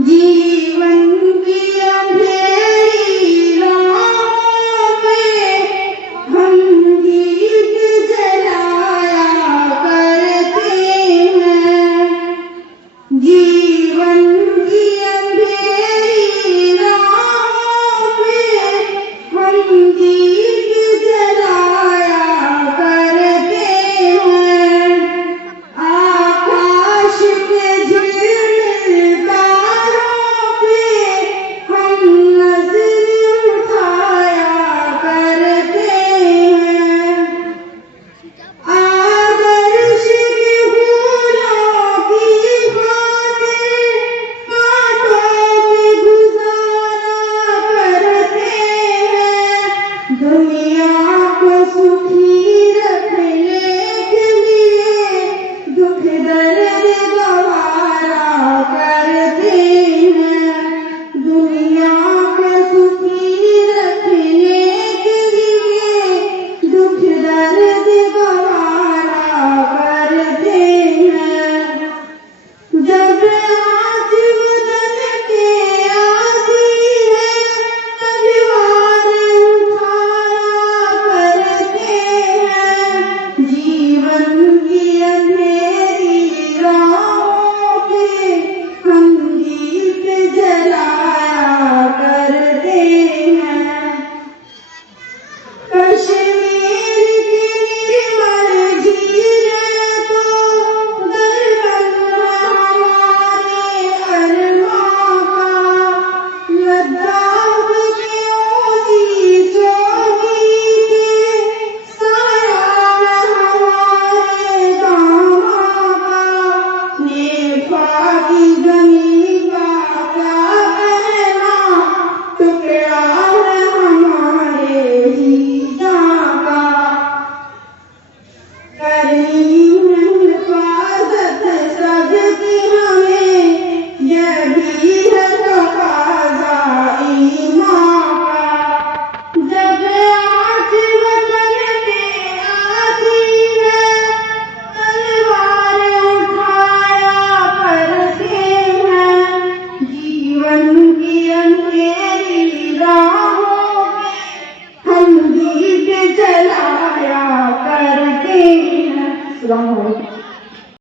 जीवन की अंधेरी राहों में हम दीप जलाया करते हैं। जीवन की अंधेरी राहों में हम दीप जलाया करते हैं। आकाश पे झिलमिल तारों पे हम नजर उठाया करते हैं। आदर्श के फूलों की भांति कांटों में गुजारा करते हैं। दुनिया को सुखी रखने के लिए दुख दर्द गवारा करते हैं। दुनिया को सुखी रखने के लिए दुख दर्द गवारा करते हैं। जब आँच बदन के आती है तलवार उठाया करते हैं। जीवन की अंधेरी राहों पे हम दीप जलाया करते हैं। कश्मीर की निर्मल झीलें तो दरबंद हमारे अरमां का। लद्दाख की ऊंची चोटी के साया हमारे दामां का। नेपा की जमीन का क्या कहना, टुकड़ा है हमारे जीजा का।